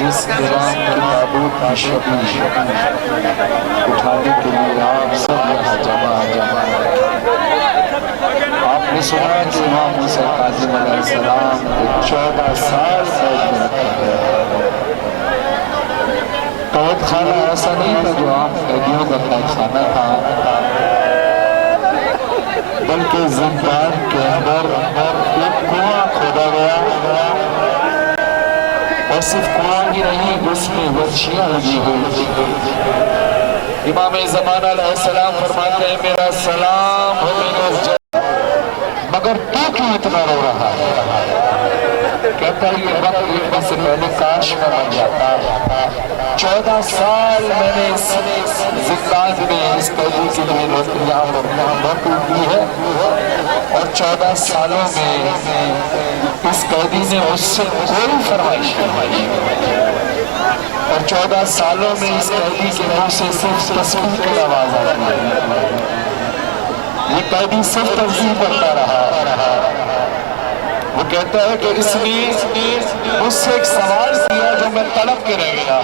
जिस दौरान ताबूत की शक्ल उठाने के लिए आप सब यहाँ जमा आपने सुना कि इमाम मूसा काज़िम अलैहिस्सलाम को 14 साल कैद में रखा गया। कैद खाना ऐसा नहीं था जो आम कैदियों का कैद खाना था, बल्कि ज़िंदान के अंदर एक कुआं खोदा गया और सिर्फ कुआं ही नहीं, उसमें वंशियां लगी हुई। इमाम ज़मान अलैहिस्सलाम फरमाते हैं मेरा सलाम हो मगर तू क्यों इतना रो रहा है? कहता है ये वक्त लिखने से पहले काश मैं मर जाता। 14 साल मैंने इस जिंदान में इस कैदी के लिए नौकरियां दी है और 14 सालों में इस कैदी ने मुझसे कोई फरमाइश करवाई और 14 सालों में इस कैदी के मुंह से सिर्फ तस्बीह की आवाज आती है। ये कैदी सिर्फ तस्बीह करता रहा। वो कहता है कि इसने मुझसे एक सवाल किया जो मैं तड़प के रह गया।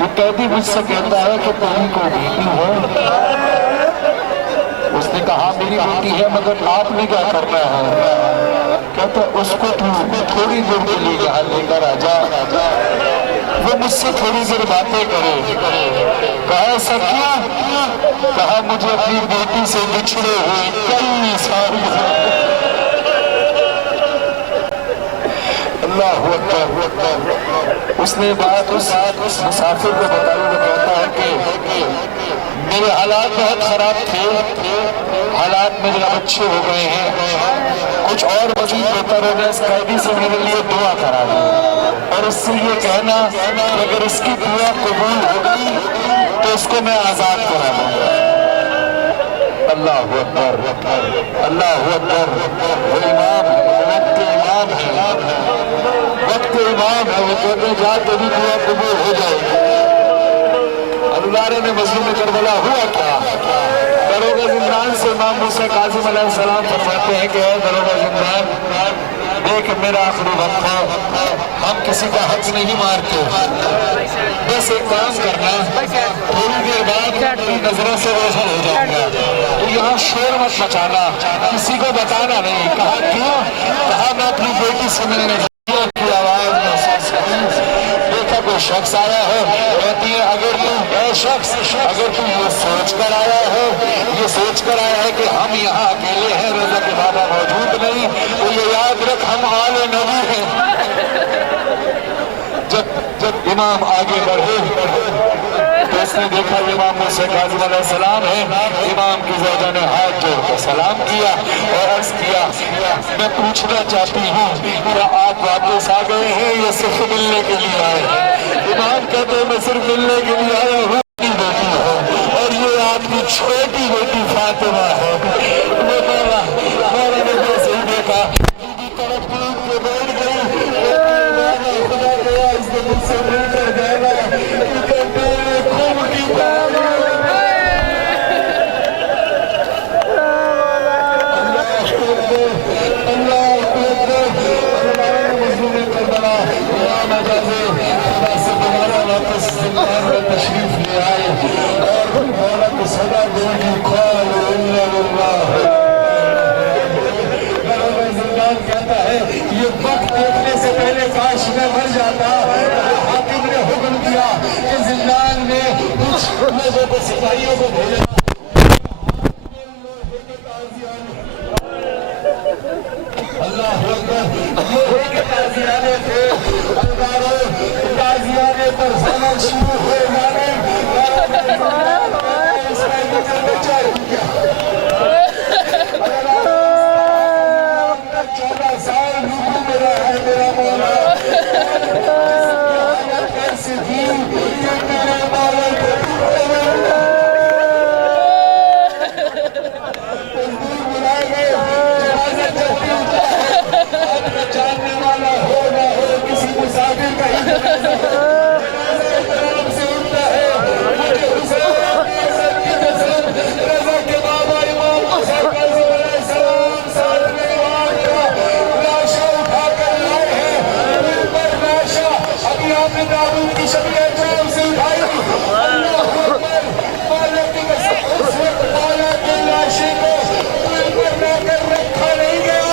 वो कैदी मुझसे कहता है कि तुम्हें कोई बेटी हो? उसने कहा मेरी बेटी है मगर आपने क्या करना है? कहता उसको थोड़ी देर के लिए यहाँ लेकर आ जा, वो मुझसे थोड़ी देर बातें करे। कहा सब क्यों? कहा मुझे अपनी बेटी से बिछड़े हुए कई साल अल्लाह अकबर। उसने बात उस मुसाफिर को बताई। वो कहता है कि मेरे हालात बहुत खराब थे, हालात मेरे अब अच्छे हो गए हैं, कुछ और मजीद बेहतर हो गया। इस कैदी से मेरे लिए दुआ करा दो और उससे ये कहना कि अगर इसकी दुआ कबूल होगी तो उसको मैं आजाद करा दूंगा। अल्लाह अकबर, अल्लाह अकबर। वो इमाम है, वक्त के इमाम है, वक्त के इमाम है। वो कहते जा तेरी दुआ कबूल हो जाएगी। अल्लाह ने मजलूम करबला हुआ क्या? दरोगा जिंदान से इमाम मूसा काज़िम अलैहिस्सलाम फरमाते हैं कि दरोगा जिंदान देख मेरा आखिरी वक्त है, हम किसी का हक नहीं मारते, बस एक काम करना थोड़ी देर बाद अपनी नजरों से रोशन हो जाऊंगा, तो यहाँ शोर मत मचाना, किसी को बताना नहीं। कहा क्यों? कहा मैं अपनी बेटी से मिलने की आवाज महसूस करूं। देखा कोई शख्स आया है, कहती है अगर तू शख्स अगर तू ये सोच कर आया है, ये सोच कर आया है कि हम यहाँ अकेले हैं, रज़ा के बाबा मौजूद नहीं, तो ये याद रख हम आले नबी हैं। जब इमाम आगे बढ़े तो उसने देखा इमाम मूसा काज़िम अलैहिस्सलाम है। इमाम की ज़ौजा ने हाथ जोड़कर सलाम किया और अर्ज़ किया मैं पूछना चाहती हूँ क्या आप वापस आ गए हैं या सिर्फ मिलने के लिए आए हैं? इमाम कहते हैं मैं सिर्फ मिलने के लिए आया हूँ बेटी हो और ये आपकी छोटी बेटी फातिमा है। वो मौला ने जैसे ही देखा तरफ के बैठ गई, खुदा गया इसने मुझसे मिलकर जाएगा। तशरीफ ले आए और मौला को सदा देंगे कहता है ये वक्त देखने से पहले काश में मर जाता। हाकिम ने हुक्म किया कि जिंदान में कुछ लोगों को सिपाहियों को भेजा। अल्लाह लोहे के ताजियाने थे, ताजियाने पर ज़माना शुरू हुए। जानने वाला हो ना हो किसी मुसाफिर आपने दाऊद की शबी जाम से उठाई। अल्लाह अकबर। मौला की कसम उस वक्त मौला के लाशे को पुल पर लाकर रखा नहीं गया।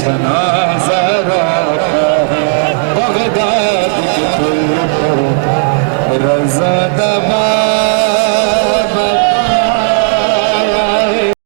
जना